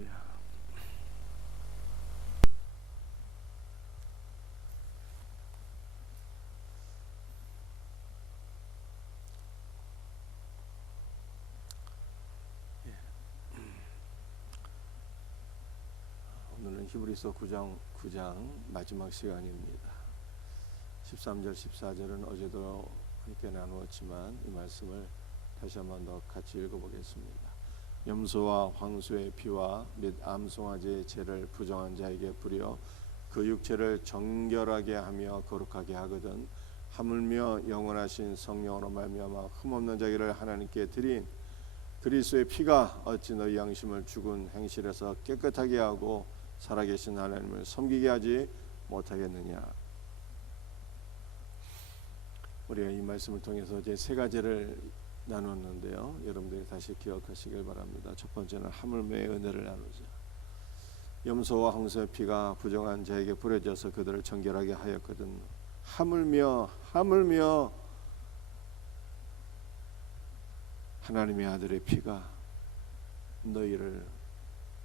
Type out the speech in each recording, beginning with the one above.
할렐루야. 오늘은 히브리서 9장 마지막 시간입니다. 13절 14절은 어제도 함께 나누었지만 이 말씀을 다시 한번 더 같이 읽어보겠습니다. 염소와 황소의 피와 및 암송아지의 죄를 부정한 자에게 뿌려 그 육체를 정결하게 하며 거룩하게 하거든 하물며 영원하신 성령으로 말미암아 흠없는 자기를 하나님께 드린 그리스도의 피가 어찌 너희 양심을 죽은 행실에서 깨끗하게 하고 살아계신 하나님을 섬기게 하지 못하겠느냐. 우리가 이 말씀을 통해서 이제 세 가지를 나눴는데요. 여러분들이 다시 기억하시길 바랍니다. 첫 번째는 하물며의 은혜를 나누자. 염소와 황소의 피가 부정한 자에게 뿌려져서 그들을 정결하게 하였거든. 하물며 하나님의 아들의 피가 너희를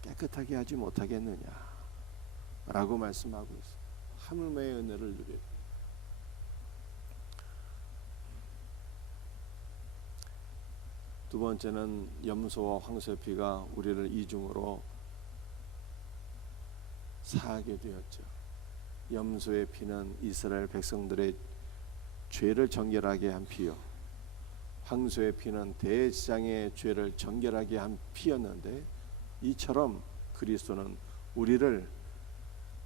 깨끗하게 하지 못하겠느냐 라고 말씀하고 있어요. 하물며의 은혜를 누리라. 두 번째는 염소와 황소의 피가 우리를 이중으로 사하게 되었죠. 염소의 피는 이스라엘 백성들의 죄를 정결하게 한 피요, 황소의 피는 대지장의 죄를 정결하게 한 피였는데, 이처럼 그리스도는 우리를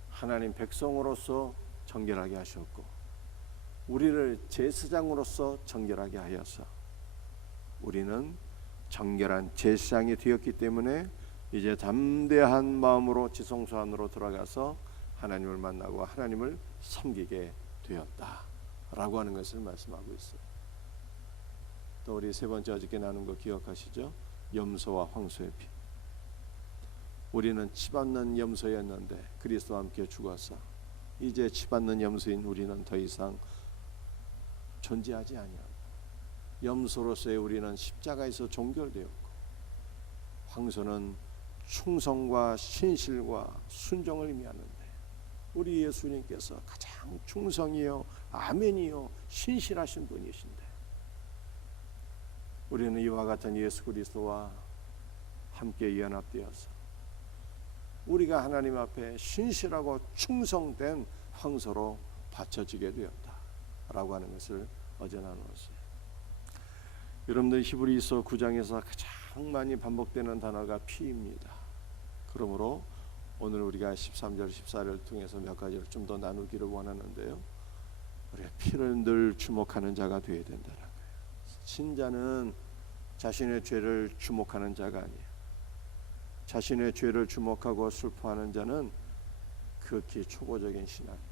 하나님 백성으로서 정결하게 하셨고 우리를 제사장으로서 정결하게 하여서 우리는 정결한 제사장이 되었기 때문에 이제 담대한 마음으로 지성소 안으로 들어가서 하나님을 만나고 하나님을 섬기게 되었다라고 하는 것을 말씀하고 있어요. 또 우리 세 번째 어저께 나눈 거 기억하시죠? 염소와 황소의 피. 우리는 치받는 염소였는데 그리스도와 함께 죽어서 이제 치받는 염소인 우리는 더 이상 존재하지 아니합니다. 염소로서의 우리는 십자가에서 종결되었고, 황소는 충성과 신실과 순종을 의미하는데 우리 예수님께서 가장 충성이요 아멘이요 신실하신 분이신데, 우리는 이와 같은 예수 그리스도와 함께 연합되어서 우리가 하나님 앞에 신실하고 충성된 황소로 바쳐지게 되었다라고 하는 것을 어제 나누었어요. 여러분들 히브리서 9장에서 가장 많이 반복되는 단어가 피입니다. 그러므로 오늘 우리가 13절 14절을 통해서 몇 가지를 좀 더 나누기를 원하는데요. 우리가 피를 늘 주목하는 자가 되어야 된다는 거예요. 신자는 자신의 죄를 주목하는 자가 아니에요. 자신의 죄를 주목하고 슬퍼하는 자는 극히 초보적인 신앙이에요.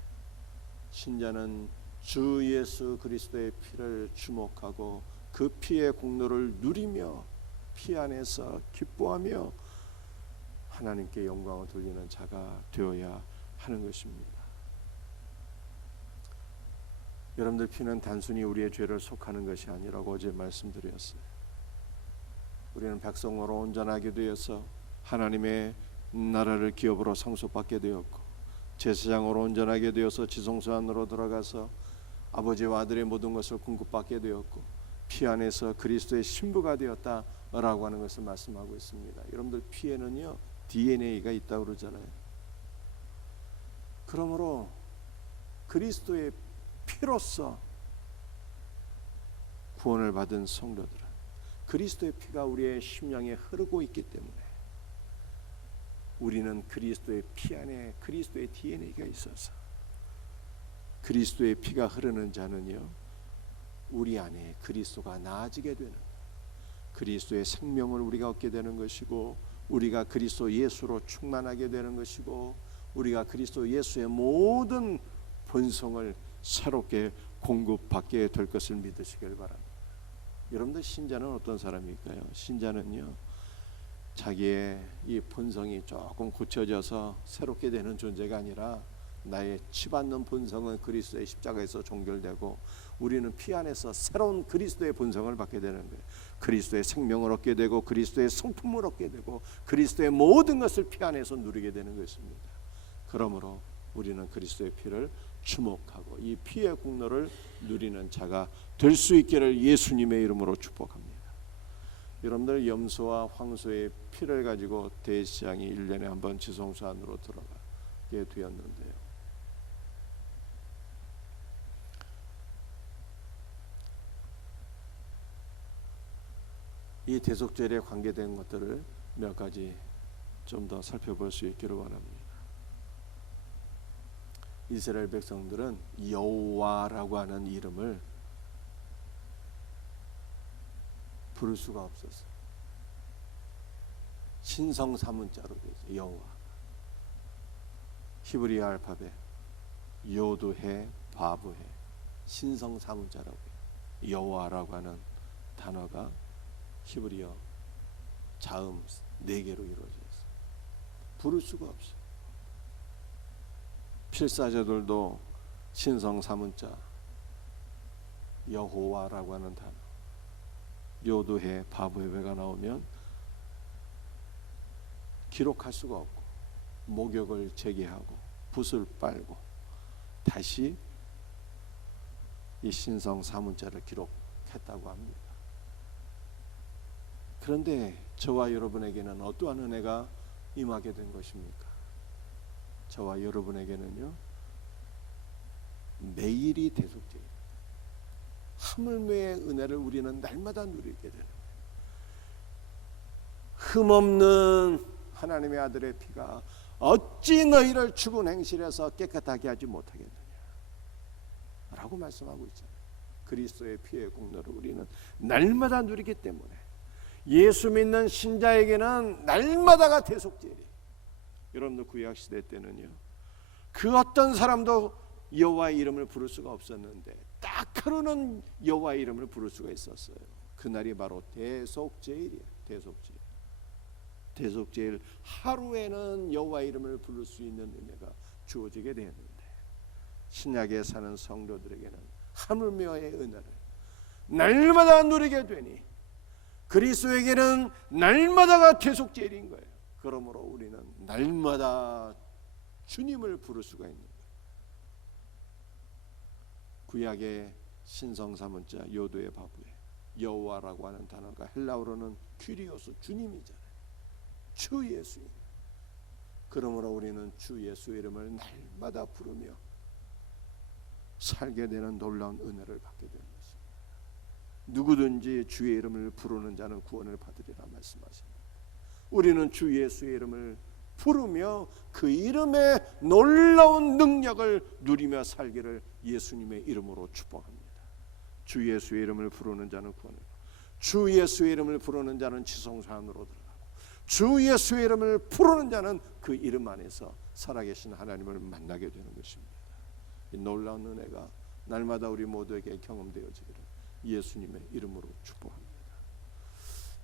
신자는 주 예수 그리스도의 피를 주목하고 그 피의 공로를 누리며 피 안에서 기뻐하며 하나님께 영광을 돌리는 자가 되어야 하는 것입니다. 여러분들 피는 단순히 우리의 죄를 속하는 것이 아니라고 어제 말씀드렸어요. 우리는 백성으로 온전하게 되어서 하나님의 나라를 기업으로 상속받게 되었고, 제사장으로 온전하게 되어서 지성소 안으로 들어가서 아버지와 아들의 모든 것을 공급받게 되었고, 피 안에서 그리스도의 신부가 되었다라고 하는 것을 말씀하고 있습니다. 여러분들 피에는요 DNA가 있다고 그러잖아요. 그러므로 그리스도의 피로서 구원을 받은 성도들은 그리스도의 피가 우리의 심령에 흐르고 있기 때문에 우리는 그리스도의 피 안에 그리스도의 DNA가 있어서 그리스도의 피가 흐르는 자는요 우리 안에 그리스도가 나아지게 되는, 그리스도의 생명을 우리가 얻게 되는 것이고, 우리가 그리스도 예수로 충만하게 되는 것이고, 우리가 그리스도 예수의 모든 본성을 새롭게 공급받게 될 것을 믿으시길 바랍니다. 여러분들 신자는 어떤 사람일까요? 신자는요 자기의 이 본성이 조금 고쳐져서 새롭게 되는 존재가 아니라 나의 치받는 본성은 그리스도의 십자가에서 종결되고 우리는 피 안에서 새로운 그리스도의 본성을 받게 되는 거예요. 그리스도의 생명을 얻게 되고 그리스도의 성품을 얻게 되고 그리스도의 모든 것을 피 안에서 누리게 되는 것입니다. 그러므로 우리는 그리스도의 피를 주목하고 이 피의 공로를 누리는 자가 될 수 있기를 예수님의 이름으로 축복합니다. 여러분들 염소와 황소의 피를 가지고 대제사장이 1년에 한 번 지성소 안으로 들어가게 되었는데요. 이 대속죄에 관계된 것들을 몇 가지 좀 더 살펴볼 수 있기를 원합니다. 이스라엘 백성들은 여호와라고 하는 이름을 부를 수가 없었어요. 신성 사문자로 되죠. 여호와. 히브리 알파벳 요드해 바브해 신성 사문자라고 해요. 여호와라고 하는 단어가 히브리어 자음 4개로 이루어져 있어요. 부를 수가 없어요. 필사자들도 신성 사문자 여호와라고 하는 단어 요드해 바브해가 나오면 기록할 수가 없고 목욕을 재개하고 붓을 빨고 다시 이 신성 사문자를 기록했다고 합니다. 그런데 저와 여러분에게는 어떠한 은혜가 임하게 된 것입니까? 저와 여러분에게는요 매일이 대속죄예요. 하물매의 은혜를 우리는 날마다 누리게 되는 거예요. 흠없는 하나님의 아들의 피가 어찌 너희를 죽은 행실에서 깨끗하게 하지 못하겠느냐 라고 말씀하고 있잖아요. 그리스도의 피의 공로를 우리는 날마다 누리기 때문에 예수 믿는 신자에게는 날마다가 대속죄예요. 여러분들 구약시대 때는요 그 어떤 사람도 여호와의 이름을 부를 수가 없었는데 딱 하루는 여호와의 이름을 부를 수가 있었어요. 그날이 바로 대속죄일이에요. 대속죄일 하루에는 여호와의 이름을 부를 수 있는 은혜가 주어지게 되었는데 신약에 사는 성도들에게는 하물며의 은혜를 날마다 누리게 되니 그리스도에게는 날마다가 대속죄일인 거예요. 그러므로 우리는 날마다 주님을 부를 수가 있는 거예요. 구약의 신성사문자 요도의 바브에 여호와라고 하는 단어가 헬라어로는 큐리오스 주님이잖아요. 주 예수님. 그러므로 우리는 주 예수의 이름을 날마다 부르며 살게 되는 놀라운 은혜를 받게 되는 것입니다. 누구든지 주의 이름을 부르는 자는 구원을 받으리라 말씀하십니다. 우리는 주 예수의 이름을 부르며 그 이름의 놀라운 능력을 누리며 살기를 예수님의 이름으로 축복합니다. 주 예수의 이름을 부르는 자는 구원을, 주 예수의 이름을 부르는 자는 지성소 안으로 들어가고, 주 예수의 이름을 부르는 자는 그 이름 안에서 살아계신 하나님을 만나게 되는 것입니다. 이 놀라운 은혜가 날마다 우리 모두에게 경험되어지기를 예수님의 이름으로 축복합니다.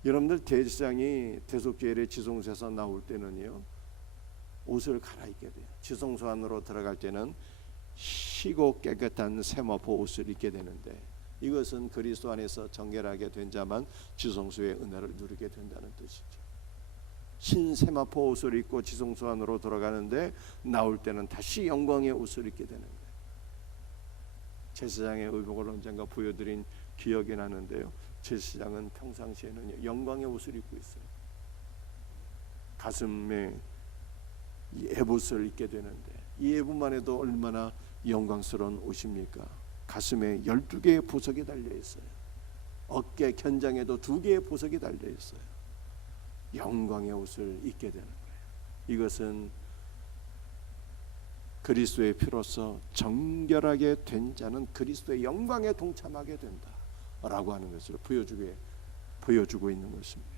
여러분들 대제사장이 대속죄일의 지성소에서 나올 때는요 옷을 갈아입게 돼요. 지성소 안으로 들어갈 때는 희고 깨끗한 세마포 옷을 입게 되는데 이것은 그리스도 안에서 정결하게 된 자만 지성소의 은혜를 누리게 된다는 뜻이죠. 흰 세마포 옷을 입고 지성소 안으로 들어가는데 나올 때는 다시 영광의 옷을 입게 되는 거예요. 제사장의 의복을 언젠가 보여드린 기억이 나는데요. 제사장은 평상시에는 영광의 옷을 입고 있어요. 가슴에 이 에봇을 입게 되는데 이 에봇만 해도 얼마나 영광스러운 옷입니까? 가슴에 12개의 보석이 달려 있어요. 어깨 견장에도 2개의 보석이 달려 있어요. 영광의 옷을 입게 되는 거예요. 이것은 그리스도의 피로서 정결하게 된 자는 그리스도의 영광에 동참하게 된다라고 하는 것을 보여주고 있는 것입니다.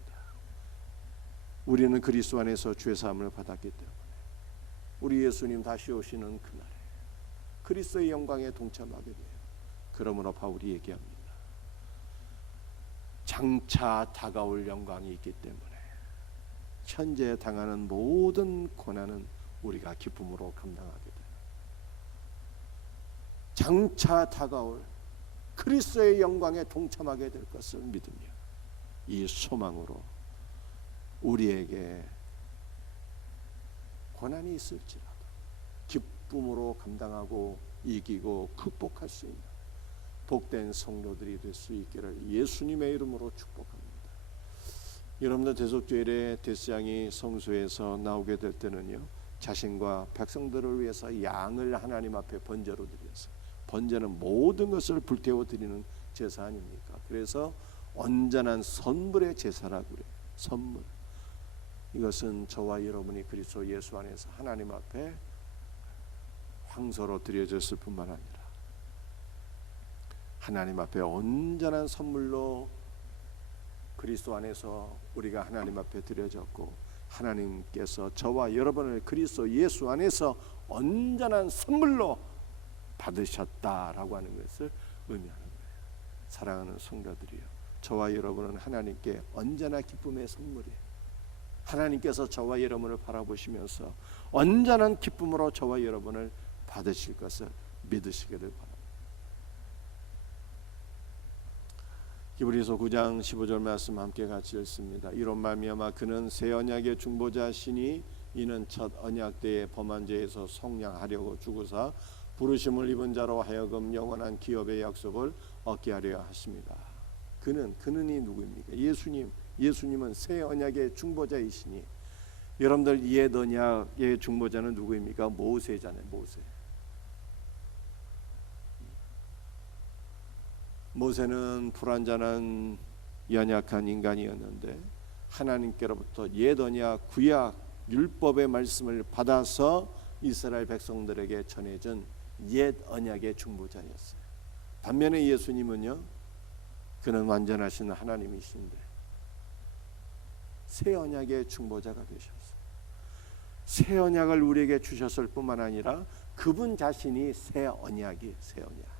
우리는 그리스도 안에서 죄 사함을 받았기 때문에 우리 예수님 다시 오시는 그날에 그리스도의 영광에 동참하게 돼요. 그러므로 바울이 얘기합니다. 장차 다가올 영광이 있기 때문에 현재 당하는 모든 고난은 우리가 기쁨으로 감당하게 돼요. 장차 다가올 그리스도의 영광에 동참하게 될 것을 믿으며 이 소망으로 우리에게 고난이 있을지라도 기쁨으로 감당하고 이기고 극복할 수 있는 복된 성도들이 될 수 있기를 예수님의 이름으로 축복합니다. 여러분들 대속죄일에 대스양이 성소에서 나오게 될 때는요, 자신과 백성들을 위해서 양을 하나님 앞에 번제로 드려서, 번제는 모든 것을 불태워 드리는 제사 아닙니까? 그래서 온전한 선물의 제사라고 그래요. 선물. 이것은 저와 여러분이 그리스도 예수 안에서 하나님 앞에 황소로 드려졌을 뿐만 아니라 하나님 앞에 온전한 선물로 그리스도 안에서 우리가 하나님 앞에 드려졌고, 하나님께서 저와 여러분을 그리스도 예수 안에서 온전한 선물로 받으셨다라고 하는 것을 의미하는 거예요. 사랑하는 성도들이요, 저와 여러분은 하나님께 언제나 기쁨의 선물이에요. 하나님께서 저와 여러분을 바라보시면서 온전한 기쁨으로 저와 여러분을 받으실 것을 믿으시기를 바랍니다. 히브리서 9장 15절 말씀 함께 같이 읽습니다. 이로 말미암아 그는 새 언약의 중보자시니 이는 첫 언약 때의 범한 죄에서 속량하려고 죽으사 부르심을 입은 자로 하여금 영원한 기업의 약속을 얻게 하려 하십니다. 그는이 누구입니까? 예수님은 새 언약의 중보자이시니, 여러분들 옛 언약의 중보자는 누구입니까? 모세잖아요. 모세는 불완전한 연약한 인간이었는데 하나님께로부터 옛 언약 구약 율법의 말씀을 받아서 이스라엘 백성들에게 전해준 옛 언약의 중보자였어요. 반면에 예수님은요, 그는 완전하신 하나님이신데 새 언약의 중보자가 되셨어요. 새 언약을 우리에게 주셨을 뿐만 아니라 그분 자신이 새 언약이에요. 새 언약.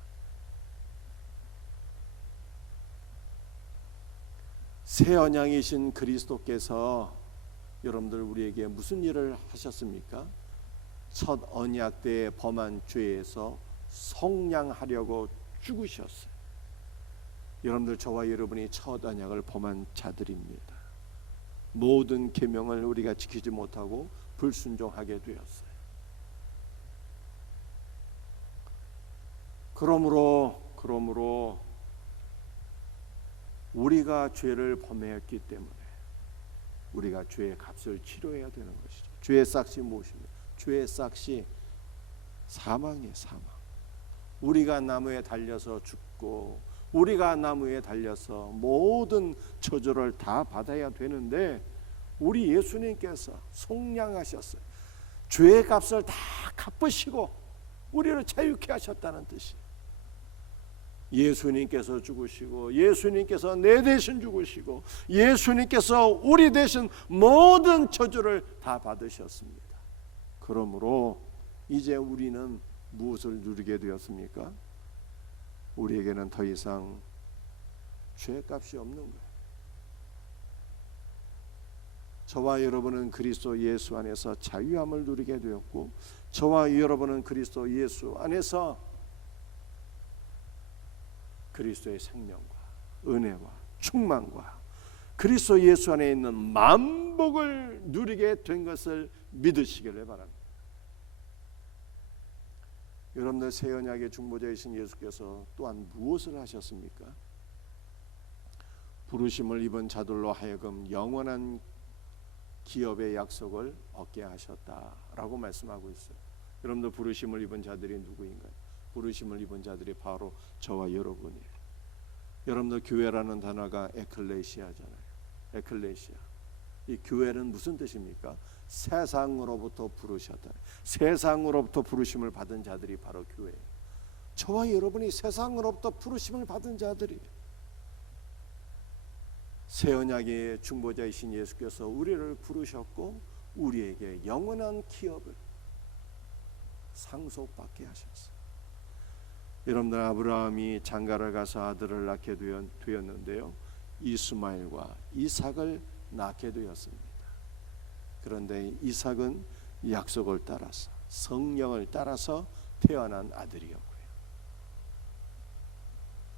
새 언약이신 그리스도께서 여러분들 우리에게 무슨 일을 하셨습니까? 첫 언약 때의 범한 죄에서 속량하려고 죽으셨어요. 여러분들, 저와 여러분이 첫 언약을 범한 자들입니다. 모든 계명을 우리가 지키지 못하고 불순종하게 되었어요. 그러므로 우리가 죄를 범했기 때문에 우리가 죄의 값을 치러야 되는 것이죠. 죄의 싹이 무엇입니까? 죄의 싹이 사망이에요. 사망. 우리가 나무에 달려서 죽고 우리가 나무에 달려서 모든 저주를 다 받아야 되는데 우리 예수님께서 속량하셨어요. 죄의 값을 다 갚으시고 우리를 자유케 하셨다는 뜻이에요. 예수님께서 죽으시고 예수님께서 내 대신 죽으시고 예수님께서 우리 대신 모든 저주를 다 받으셨습니다. 그러므로 이제 우리는 무엇을 누리게 되었습니까? 우리에게는 더 이상 죄값이 없는 거예요. 저와 여러분은 그리스도 예수 안에서 자유함을 누리게 되었고, 저와 여러분은 그리스도 예수 안에서 그리스도의 생명과 은혜와 충만과 그리스도 예수 안에 있는 만복을 누리게 된 것을 믿으시기를 바랍니다. 여러분들, 새 언약의 중보자이신 예수께서 또한 무엇을 하셨습니까? 부르심을 입은 자들로 하여금 영원한 기업의 약속을 얻게 하셨다라고 말씀하고 있어요. 여러분들, 부르심을 입은 자들이 누구인가요? 부르심을 입은 자들이 바로 저와 여러분이에요. 여러분들, 교회라는 단어가 에클레시아잖아요. 에클레시아. 이 교회는 무슨 뜻입니까? 세상으로부터 부르셨다. 세상으로부터 부르심을 받은 자들이 바로 교회예요. 저와 여러분이 세상으로부터 부르심을 받은 자들이에요. 새 언약의 중보자이신 예수께서 우리를 부르셨고 우리에게 영원한 기업을 상속받게 하셨어요. 여러분들, 아브라함이 장가를 가서 아들을 낳게 되었는데요, 이스마엘과 이삭을 낳게 되었습니다. 그런데 이삭은 약속을 따라서 성령을 따라서 태어난 아들이었고요,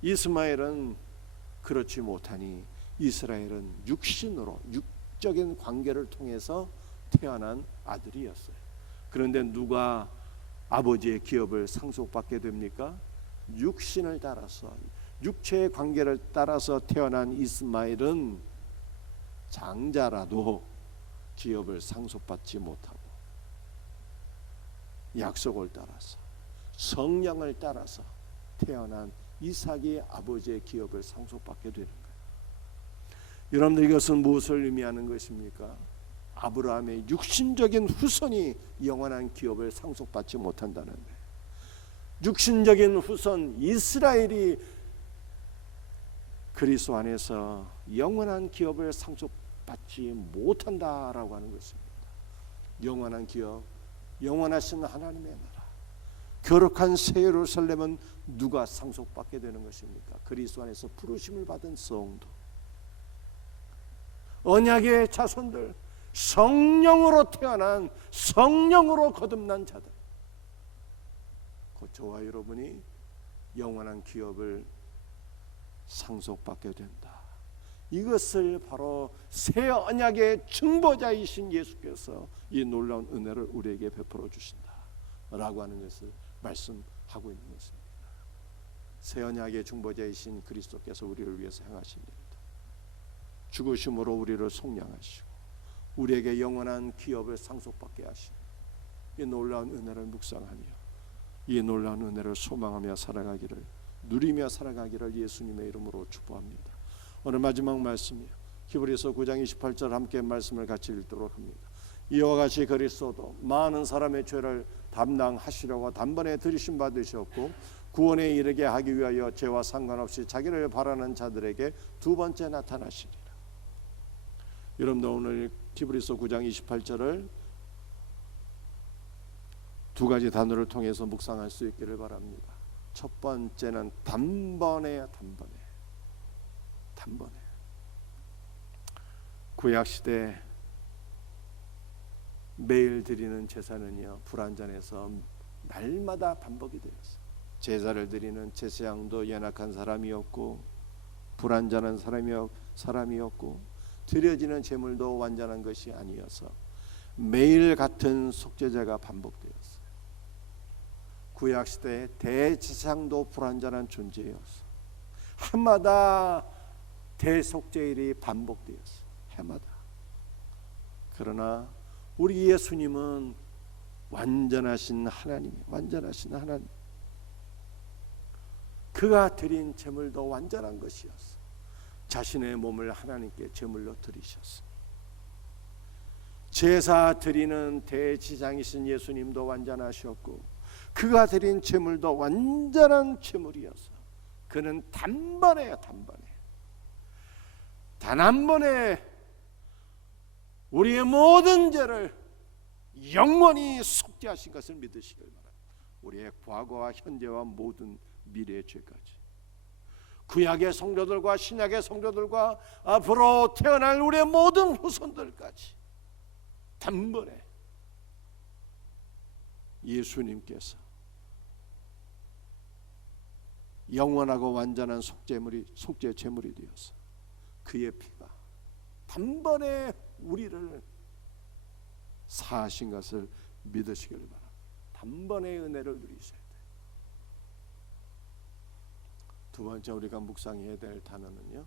이스마엘은 그렇지 못하니 이스라엘은 육신으로 육적인 관계를 통해서 태어난 아들이었어요. 그런데 누가 아버지의 기업을 상속받게 됩니까? 육신을 따라서, 육체의 관계를 따라서 태어난 이스마엘은 장자라도 기업을 상속받지 못하고 약속을 따라서, 성령을 따라서 태어난 이삭이 아버지의 기업을 상속받게 되는 거예요. 여러분들, 이것은 무엇을 의미하는 것입니까? 아브라함의 육신적인 후손이 영원한 기업을 상속받지 못한다는 거예요. 육신적인 후손 이스라엘이 그리스도 안에서 영원한 기업을 상속받지 못한다라고 하는 것입니다. 영원한 기업, 영원하신 하나님의 나라, 거룩한 새 예루살렘은 누가 상속받게 되는 것입니까? 그리스도 안에서 부르심을 받은 성도, 언약의 자손들, 성령으로 태어난, 성령으로 거듭난 자들, 곧 저와 여러분이 영원한 기업을 상속받게 된다. 이것을 바로 새 언약의 증보자이신 예수께서 이 놀라운 은혜를 우리에게 베풀어 주신다 라고 하는 것을 말씀하고 있는 것입니다. 새 언약의 증보자이신 그리스도께서 우리를 위해서 행하신 일이다. 죽으심으로 우리를 속량하시고 우리에게 영원한 기업을 상속받게 하신 이 놀라운 은혜를 묵상하며 이 놀라운 은혜를 소망하며 살아가기를, 누리며 살아가기를 예수님의 이름으로 축복합니다. 오늘 마지막 말씀이요, 히브리서 9장 28절 함께 말씀을 같이 읽도록 합니다. 이와 같이 그리스도도 많은 사람의 죄를 담당하시려고 단번에 들이심 받으셨고 구원에 이르게 하기 위하여 죄와 상관없이 자기를 바라는 자들에게 두 번째 나타나시리라. 여러분도 오늘 히브리서 9장 28절을 두 가지 단어를 통해서 묵상할 수 있기를 바랍니다. 첫 번째는 단번에야, 단번에. 구약시대 매일 드리는 제사는요, 불완전해서 날마다 반복이 되었어요. 제사를 드리는 제사장도 연약한 사람이었고 불완전한 사람이었고 드려지는 제물도 완전한 것이 아니어서 매일 같은 속죄제가 반복되었어요. 구약시대의 대제사장도 불완전한 존재였어. 해마다 대속죄일이 반복되었어. 해마다. 그러나 우리 예수님은 완전하신 하나님, 완전하신 하나님. 그가 드린 제물도 완전한 것이었어. 자신의 몸을 하나님께 제물로 드리셨어. 제사 드리는 대제사장이신 예수님도 완전하셨고 그가 드린 제물도 완전한 제물이어서 그는 단번에 단 한 번에 우리의 모든 죄를 영원히 속죄하신 것을 믿으시길 바랍니다. 우리의 과거와 현재와 모든 미래의 죄까지, 구약의 성도들과 신약의 성도들과 앞으로 태어날 우리의 모든 후손들까지 단번에 예수님께서 영원하고 완전한 속죄 제물이 되어서 그의 피가 단번에 우리를 사하신 것을 믿으시길 바랍니다. 단번에 은혜를 누리셔야 돼요. 두 번째 우리가 묵상해야 될 단어는요,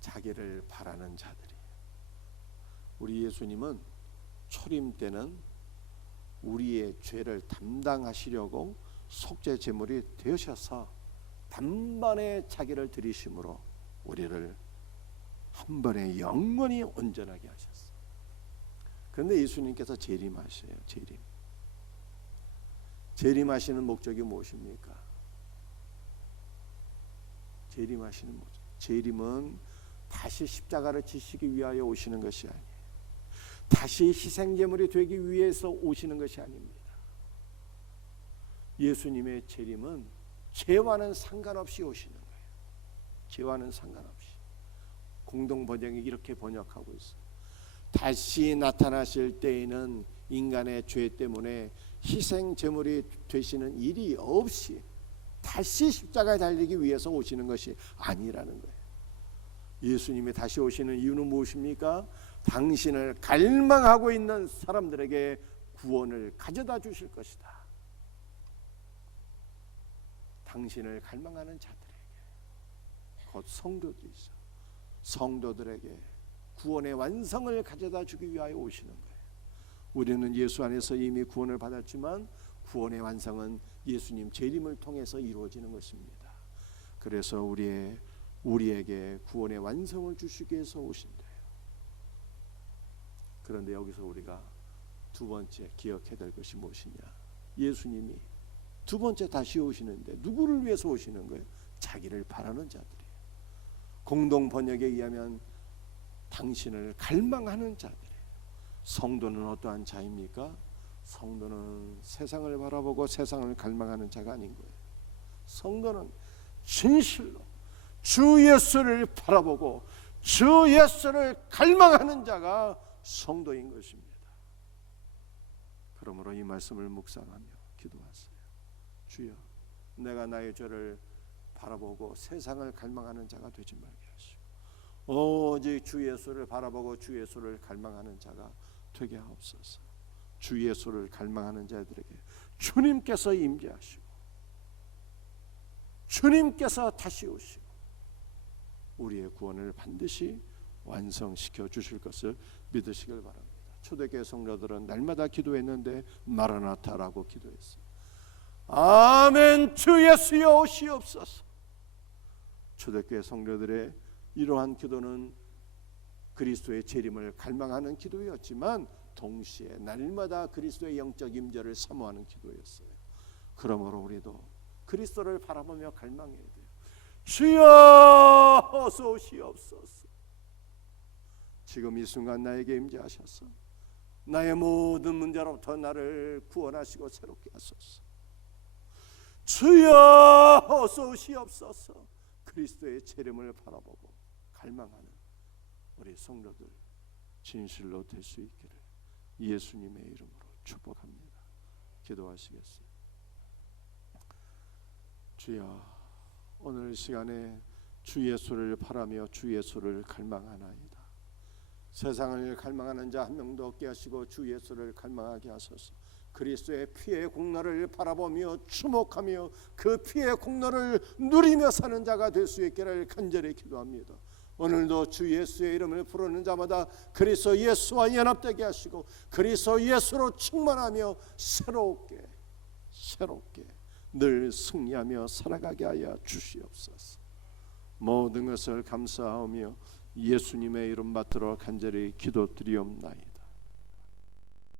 자기를 바라는 자들이. 우리 예수님은 초림 때는 우리의 죄를 담당하시려고 속죄 제물이 되셔서 단번에 자기를 드리심으로 우리를 한 번에 영원히 온전하게 하셨어요. 그런데 예수님께서 재림하셔요. 재림하시는 목적이 무엇입니까? 재림하시는 목적. 재림은 다시 십자가를 지시기 위하여 오시는 것이 아니에요. 다시 희생제물이 되기 위해서 오시는 것이 아닙니다. 예수님의 재림은 죄와는 상관없이 오시는 거예요. 죄와는 상관없이. 공동번역이 이렇게 번역하고 있어요. 다시 나타나실 때에는 인간의 죄 때문에 희생 제물이 되시는 일이 없이 다시 십자가에 달리기 위해서 오시는 것이 아니라는 거예요. 예수님이 다시 오시는 이유는 무엇입니까? 당신을 갈망하고 있는 사람들에게 구원을 가져다 주실 것이다. 당신을 갈망하는 자들에게, 곧 성도들이죠. 성도들에게 구원의 완성을 가져다 주기 위하여 오시는 거예요. 우리는 예수 안에서 이미 구원을 받았지만 구원의 완성은 예수님 재림을 통해서 이루어지는 것입니다. 그래서 우리에게 구원의 완성을 주시기 위해서 오신대요. 그런데 여기서 우리가 두 번째 기억해야 될 것이 무엇이냐? 예수님이 두 번째 다시 오시는데 누구를 위해서 오시는 거예요? 자기를 바라는 자들이에요. 공동 번역에 의하면 당신을 갈망하는 자들이에요. 성도는 어떠한 자입니까? 성도는 세상을 바라보고 세상을 갈망하는 자가 아닌 거예요. 성도는 진실로 주 예수를 바라보고 주 예수를 갈망하는 자가 성도인 것입니다. 그러므로 이 말씀을 묵상하며 기도하세요. 주여, 내가 나의 죄를 바라보고 세상을 갈망하는 자가 되지 말게 하시고 오직 주 예수를 바라보고 주 예수를 갈망하는 자가 되게 하옵소서. 주 예수를 갈망하는 자들에게 주님께서 임재하시고 주님께서 다시 오시고 우리의 구원을 반드시 완성시켜 주실 것을 믿으시길 바랍니다. 초대교회 성도들은 날마다 기도했는데 마라나타라고 기도했어요. 아멘. 주 예수여 오시옵소서. 초대교회 성도들의 이러한 기도는 그리스도의 재림을 갈망하는 기도였지만 동시에 날마다 그리스도의 영적 임재를 사모하는 기도였어요. 그러므로 우리도 그리스도를 바라보며 갈망해야 돼요. 주여 어서 오시옵소서. 지금 이 순간 나에게 임재하셔서 나의 모든 문제로부터 나를 구원하시고 새롭게 하소서. 주여 어서 오시옵소서. 그리스도의 재림을 바라보고 갈망하는 우리 성도들 진실로 될 수 있기를 예수님의 이름으로 축복합니다. 기도하시겠어요? 주여, 오늘 시간에 주 예수를 바라며 주 예수를 갈망하나이다. 세상을 갈망하는 자 한 명도 없게 하시고 주 예수를 갈망하게 하소서. 그리스도의 피의 공로를 바라보며 주목하며 그 피의 공로를 누리며 사는 자가 될 수 있기를 간절히 기도합니다. 오늘도 주 예수의 이름을 부르는 자마다 그리스도 예수와 연합되게 하시고 그리스도 예수로 충만하며 새롭게 늘 승리하며 살아가게 하여 주시옵소서. 모든 것을 감사하며 예수님의 이름 받들어 간절히 기도드리옵나이다.